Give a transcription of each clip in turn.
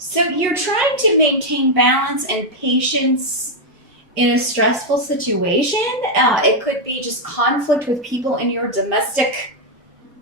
So you're trying to maintain balance and patience in a stressful situation. It could be just conflict with people in your domestic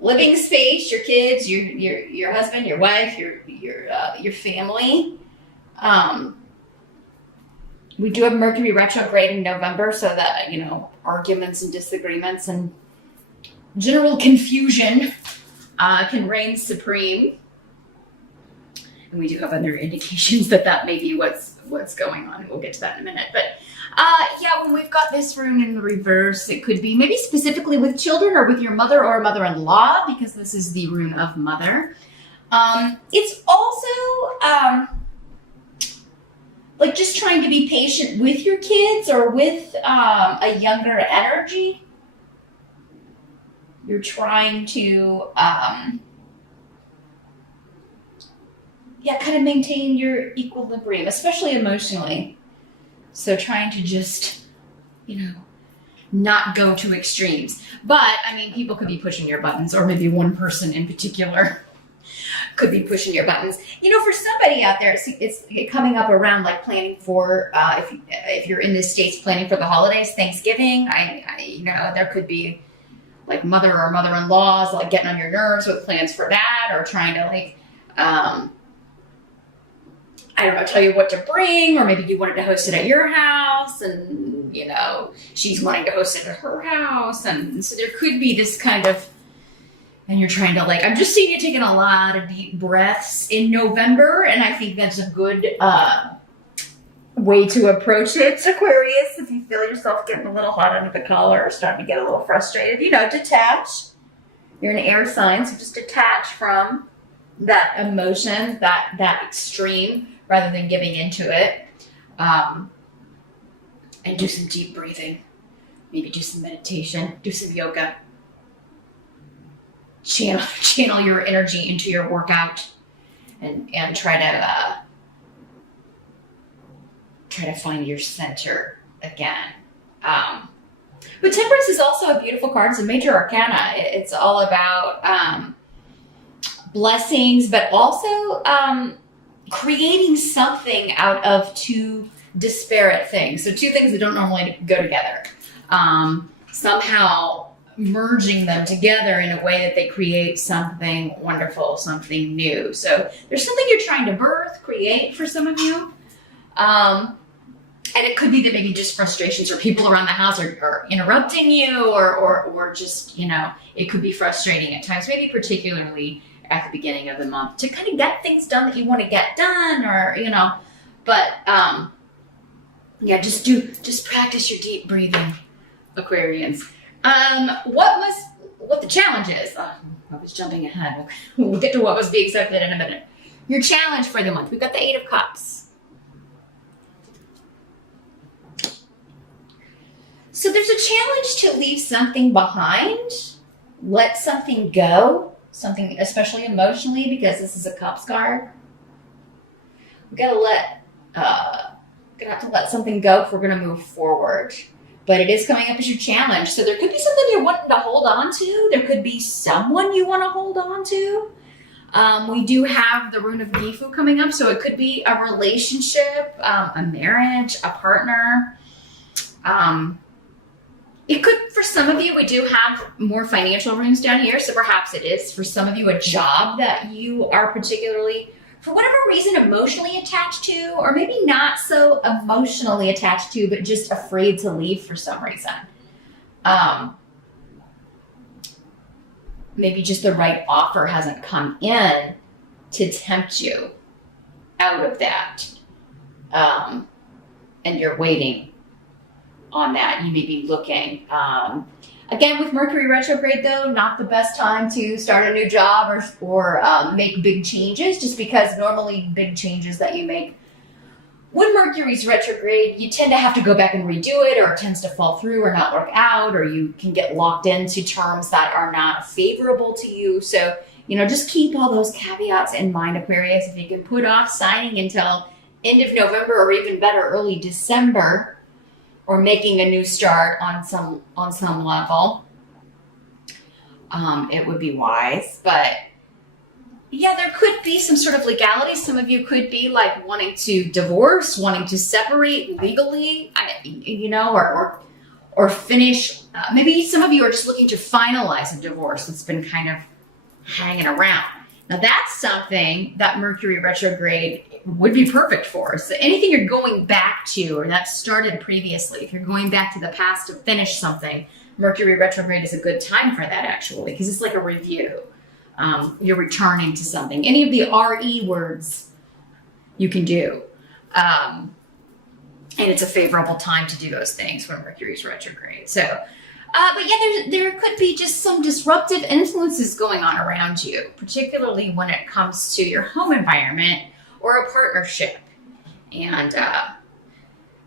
living space, your kids, your husband, your wife, your family. We do have Mercury retrograde in November, so that, arguments and disagreements and general confusion can reign supreme. And we do have other indications that may be what's going on. We'll get to that in a minute. But when we've got this rune in the reverse, it could be maybe specifically with children or with your mother or mother-in-law, because this is the rune of mother. It's also like just trying to be patient with your kids or with a younger energy. You're trying to kind of maintain your equilibrium, especially emotionally. So trying to just, not go to extremes. But, people could be pushing your buttons, or maybe one person in particular could be pushing your buttons. For somebody out there, it's coming up around like planning for, if you're in the States, planning for the holidays, Thanksgiving, there could be like mother or mother-in-laws like getting on your nerves with plans for that, or trying to tell you what to bring, or maybe you wanted to host it at your house and, she's wanting to host it at her house. And so there could be this kind of, and you're trying to I'm just seeing you taking a lot of deep breaths in November. And I think that's a good way to approach it, Aquarius. If you feel yourself getting a little hot under the collar or starting to get a little frustrated, detach. You're an air sign, so just detach from that emotion, that extreme, rather than giving into it. And do some deep breathing. Maybe do some meditation, do some yoga. Channel your energy into your workout and try to find your center again. But Temperance is also a beautiful card. It's a major arcana. It's all about blessings, but also creating something out of two disparate things. So two things that don't normally go together. Somehow merging them together in a way that they create something wonderful, something new. So there's something you're trying to birth, create for some of you. And it could be that maybe just frustrations or people around the house are interrupting you or just, it could be frustrating at times, maybe particularly at the beginning of the month, to kind of get things done that you want to get done, or, but just practice your deep breathing, Aquarians. What the challenge is. I was jumping ahead. We'll get to what was being accepted in a minute. Your challenge for the month. We've got the 8 of Cups. So there's a challenge to leave something behind, let something go, something especially emotionally, because this is a Cups card. We gotta gonna have to let something go if we're gonna move forward. But it is coming up as your challenge. So there could be something you're wanting to hold on to. There could be someone you want to hold on to. We do have the rune of Gifu coming up. So it could be a relationship, a marriage, a partner. It could, for some of you, we do have more financial runes down here. So perhaps it is, for some of you, a job that you are particularly, for whatever reason, emotionally attached to, or maybe not so emotionally attached to, but just afraid to leave for some reason. Maybe just the right offer hasn't come in to tempt you out of that. And you're waiting on that. You may be looking. Again, with Mercury retrograde, though, not the best time to start a new job or make big changes, just because normally big changes that you make when Mercury's retrograde, you tend to have to go back and redo it, or it tends to fall through or not work out, or you can get locked into terms that are not favorable to you. So, just keep all those caveats in mind, Aquarius. If you can put off signing until end of November, or even better, early December, or making a new start on some level, it would be wise. But yeah, there could be some sort of legality. Some of you could be like wanting to divorce, wanting to separate legally, you know, or finish. Maybe some of you are just looking to finalize a divorce that's been kind of hanging around. Now that's something that Mercury retrograde would be perfect for. So anything you're going back to or that started previously, if you're going back to the past to finish something, Mercury retrograde is a good time for that actually, because it's like a review. You're returning to something. Any of the RE words you can do. And it's a favorable time to do those things when Mercury's retrograde. So, but yeah, there could be just some disruptive influences going on around you, particularly when it comes to your home environment or a partnership. And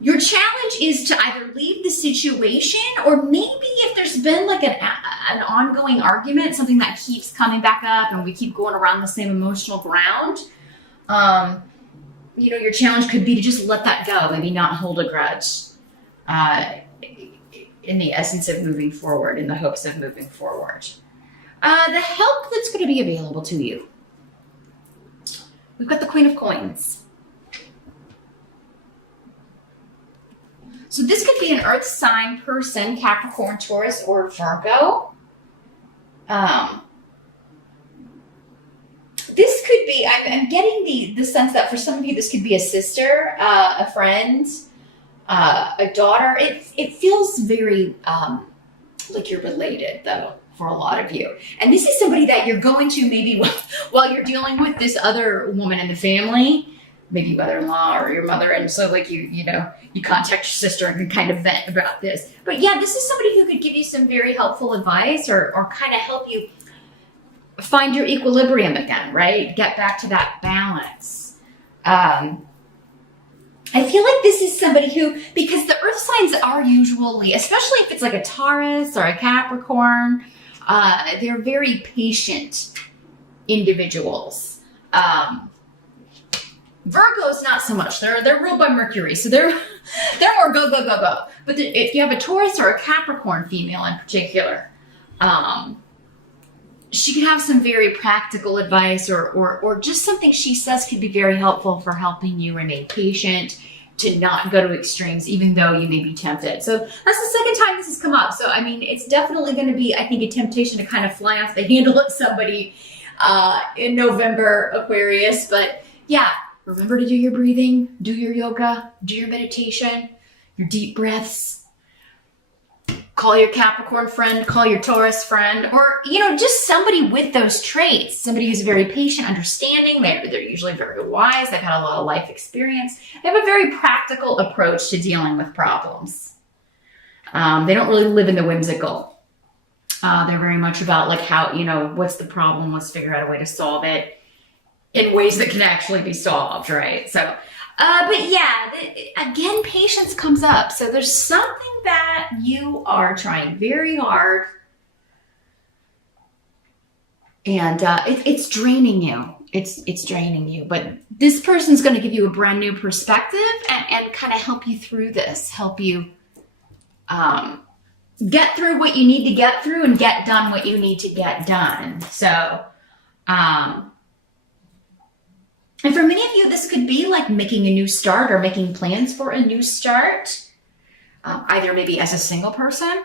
your challenge is to either leave the situation, or maybe if there's been like an ongoing argument, something that keeps coming back up and we keep going around the same emotional ground, you know, your challenge could be to just let that go, maybe not hold a grudge in the essence of moving forward, in the hopes of moving forward. The help that's going to be available to you. We've got the Queen of Coins. So this could be an earth sign person, Capricorn, Taurus, or Virgo. This could be, I'm getting the sense that for some of you, this could be a sister, a friend, a daughter. It feels very like you're related, though, for a lot of you. And this is somebody that you're going to maybe while you're dealing with this other woman in the family, maybe mother-in-law or your mother. And so like you know, you contact your sister and you kind of vent about this. But yeah, this is somebody who could give you some very helpful advice or kind of help you find your equilibrium again, right? Get back to that balance. I feel like this is somebody who, because the earth signs are usually, especially if it's like a Taurus or a Capricorn, they're very patient individuals. Virgos, not so much. They're ruled by Mercury, so they're more go, go, go, go. But if you have a Taurus or a Capricorn female in particular, she can have some very practical advice or just something she says could be very helpful for helping you remain patient, to not go to extremes, even though you may be tempted. So that's the second time this has come up. So, I mean, it's definitely going to be, I think, a temptation to kind of fly off the handle at somebody in November, Aquarius. But yeah, remember to do your breathing, do your yoga, do your meditation, your deep breaths. Call your Capricorn friend, call your Taurus friend, or, you know, just somebody with those traits. Somebody who's very patient, understanding. They're usually very wise. They've had a lot of life experience. They have a very practical approach to dealing with problems. They don't really live in the whimsical. They're very much about like how, you know, what's the problem? Let's figure out a way to solve it in ways that can actually be solved, right? So, but yeah, again, patience comes up. So there's something that you are trying very hard, and it's draining you. It's draining you. But this person's going to give you a brand new perspective and kind of help you through this, help you get through what you need to get through and get done what you need to get done. So, and for many of you, this could be like making a new start or making plans for a new start, either maybe as a single person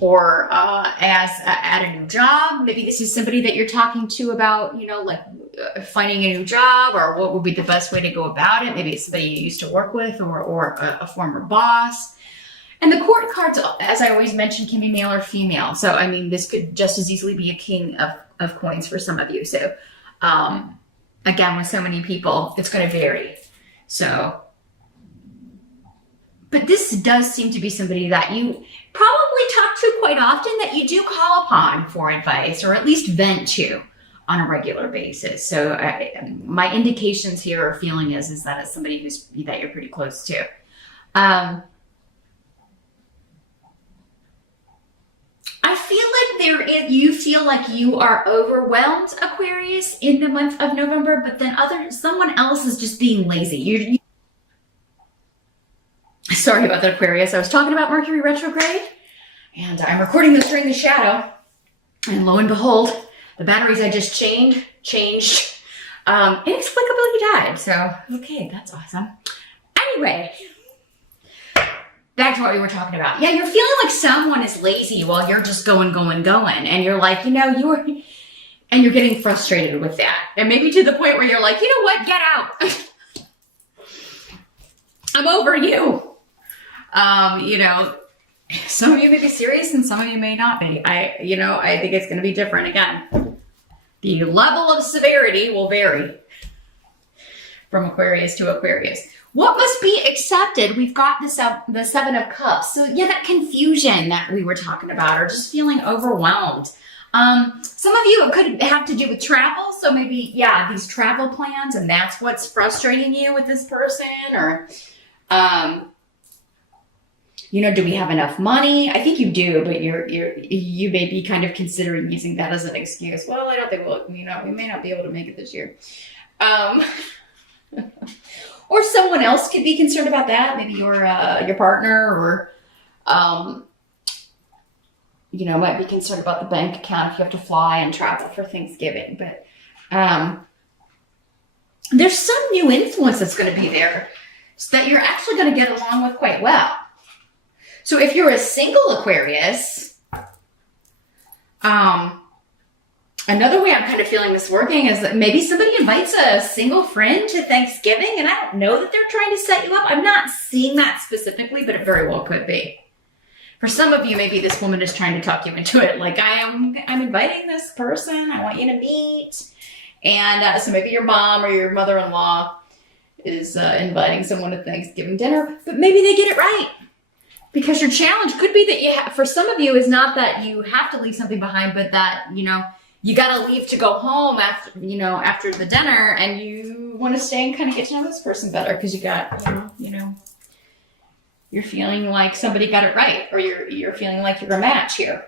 or at a new job. Maybe this is somebody that you're talking to about, you know, like finding a new job or what would be the best way to go about it. Maybe it's somebody you used to work with or a former boss. And the court cards, as I always mention, can be male or female. So, I mean, this could just as easily be a king of coins for some of you. So, again, with so many people, it's going to vary. So, but this does seem to be somebody that you probably talk to quite often, that you do call upon for advice, or at least vent to on a regular basis. So my indications here or feeling is that it's somebody that you're pretty close to. I feel like you feel like you are overwhelmed, Aquarius, in the month of November, but then someone else is just being lazy. Sorry about that, Aquarius. I was talking about Mercury retrograde, and I'm recording this during the shadow, and lo and behold, The batteries I just changed. Inexplicably died. So, okay, that's awesome. Anyway, back to what we were talking about. Yeah, you're feeling like someone is lazy while you're just going. And you're like, and you're getting frustrated with that. And maybe to the point where you're like, you know what, get out. I'm over you. Some of you may be serious and some of you may not be. I think it's going to be different. Again, the level of severity will vary from Aquarius to Aquarius. What must be accepted? We've got the Seven of Cups. So yeah, that confusion that we were talking about, or just feeling overwhelmed. Some of you, it could have to do with travel. So maybe, these travel plans, and that's what's frustrating you with this person, or, do we have enough money? I think you do, but you may be kind of considering using that as an excuse. Well, I don't think we may not be able to make it this year. Or someone else could be concerned about that. Maybe your partner, or, might be concerned about the bank account if you have to fly and travel for Thanksgiving. But there's some new influence that's going to be there so that you're actually going to get along with quite well. So if you're a single Aquarius, another way I'm kind of feeling this working is that maybe somebody invites a single friend to Thanksgiving, and I don't know that they're trying to set you up. I'm not seeing that specifically, but it very well could be. For some of you, maybe this woman is trying to talk you into it. Like, I'm inviting this person. I want you to meet. And so maybe your mom or your mother-in-law is inviting someone to Thanksgiving dinner, but maybe they get it right. Because your challenge could be that for some of you is not that you have to leave something behind, but that, you got to leave to go home after the dinner, and you want to stay and kind of get to know this person better because you got, you're feeling like somebody got it right, or you're feeling like you're a match here.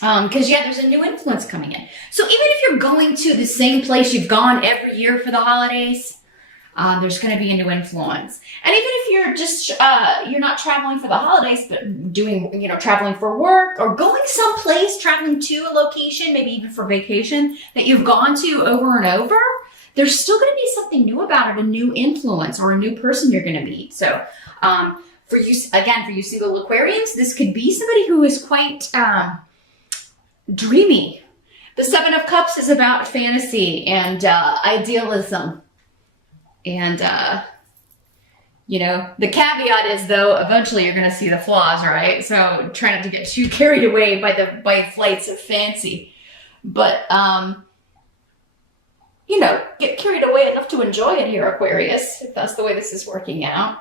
Because there's a new influence coming in. So even if you're going to the same place you've gone every year for the holidays, there's going to be a new influence. And even if you're just, you're not traveling for the holidays, but doing, traveling for work, or going someplace, traveling to a location, maybe even for vacation that you've gone to over and over, there's still going to be something new about it, a new influence or a new person you're going to meet. So, for you single Aquarians, this could be somebody who is quite, dreamy. The Seven of Cups is about fantasy and, idealism. And, the caveat is, though, eventually you're going to see the flaws, right? So try not to get too carried away by flights of fancy. But, get carried away enough to enjoy it here, Aquarius, if that's the way this is working out.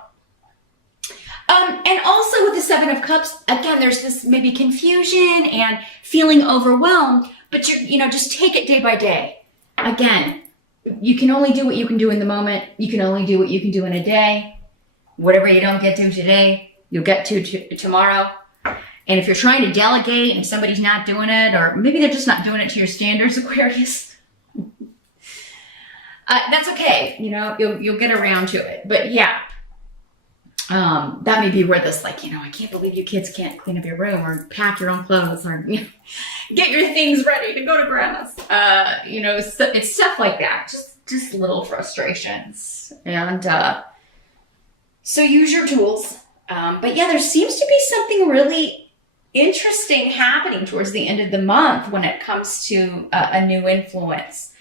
And also with the Seven of Cups, again, there's this maybe confusion and feeling overwhelmed, but just take it day by day. Again, you can only do what you can do in the moment. You can only do what you can do in a day. Whatever you don't get to today, you'll get to tomorrow. And if you're trying to delegate and somebody's not doing it, or maybe they're just not doing it to your standards, Aquarius, that's okay. You'll get around to it. But that may be where this, I can't believe you kids can't clean up your room or pack your own clothes or get your things ready to go to grandma's. It's stuff like that. Just little frustrations. And so use your tools. But there seems to be something really interesting happening towards the end of the month when it comes to a new influence.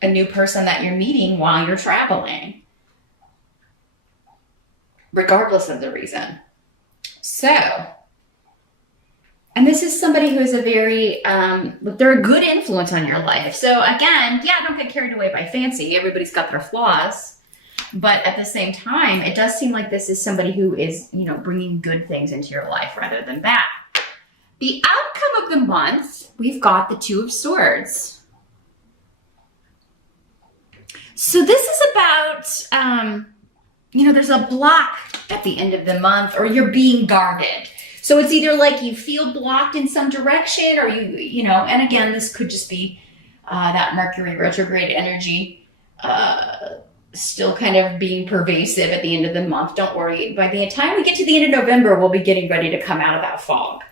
A new person that you're meeting while you're traveling, regardless of the reason. So, and this is somebody who is a very, they're a good influence on your life. So again, don't get carried away by fancy. Everybody's got their flaws. But at the same time, it does seem like this is somebody who is, bringing good things into your life rather than bad. The outcome of the month, we've got the Two of Swords. So this is about, there's a block at the end of the month, or you're being guarded. So it's either like you feel blocked in some direction, or and again, this could just be that Mercury retrograde energy still kind of being pervasive at the end of the month. Don't worry. By the time we get to the end of November, we'll be getting ready to come out of that fog.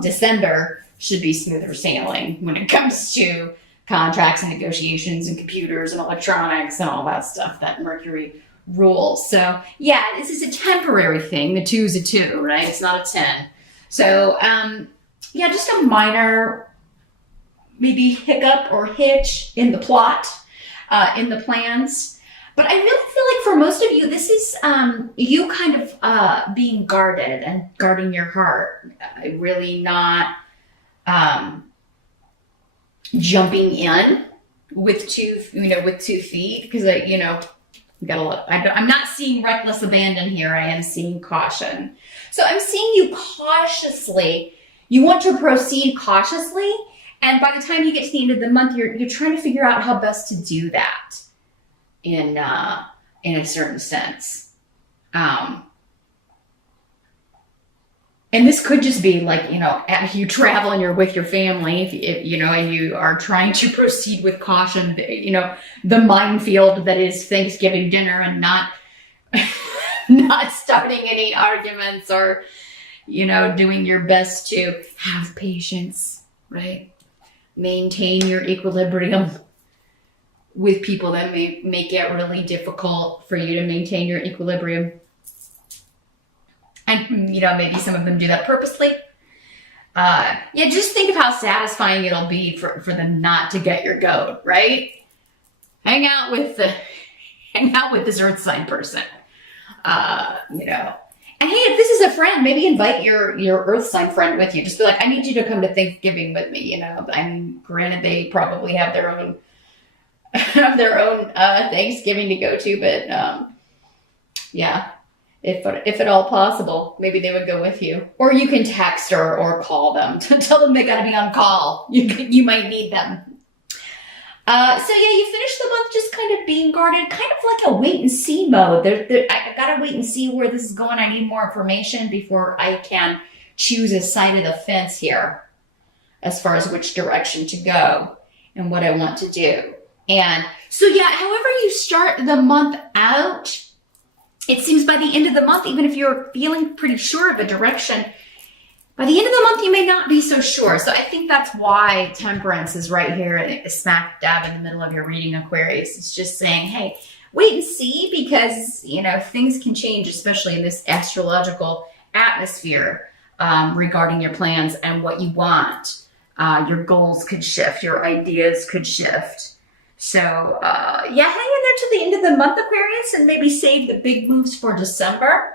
December should be smoother sailing when it comes to contracts and negotiations and computers and electronics and all that stuff that Mercury rules. So yeah, this is a temporary thing. The 2 is a 2, right? It's not a 10. So yeah, just a minor maybe hiccup or hitch in the plot, in the plans. But I really feel like for most of you, this is you kind of being guarded and guarding your heart, really not jumping in with 2 feet, because we got a lot. I'm not seeing reckless abandon here. I am seeing caution. So I'm seeing you cautiously. You want to proceed cautiously, and by the time you get to the end of the month, you're trying to figure out how best to do that in a certain sense. And this could just be like, you travel and you're with your family, if and you are trying to proceed with caution, the minefield that is Thanksgiving dinner, and not starting any arguments, or, doing your best to have patience, right? Maintain your equilibrium with people that may make it really difficult for you to maintain your equilibrium. And, maybe some of them do that purposely. Just think of how satisfying it'll be for them not to get your goat, right? Hang out with this earth sign person, And hey, if this is a friend, maybe invite your earth sign friend with you. Just be like, I need you to come to Thanksgiving with me. I mean, granted, they probably have their own Thanksgiving to go to, but yeah. If at all possible, maybe they would go with you. Or you can text or call them to tell them they got to be on call. You might need them. So yeah, you finish the month just kind of being guarded, kind of like a wait and see mode. I got to wait and see where this is going. I need more information before I can choose a side of the fence here as far as which direction to go and what I want to do. And so yeah, however you start the month out, it seems by the end of the month, even if you're feeling pretty sure of a direction, by the end of the month, you may not be so sure. So I think that's why Temperance is right here, smack dab in the middle of your reading, Aquarius. It's just saying, hey, wait and see, because, things can change, especially in this astrological atmosphere, regarding your plans and what you want. Your goals could shift. Your ideas could shift. So, hang in there to the end of the month, Aquarius, and maybe save the big moves for December.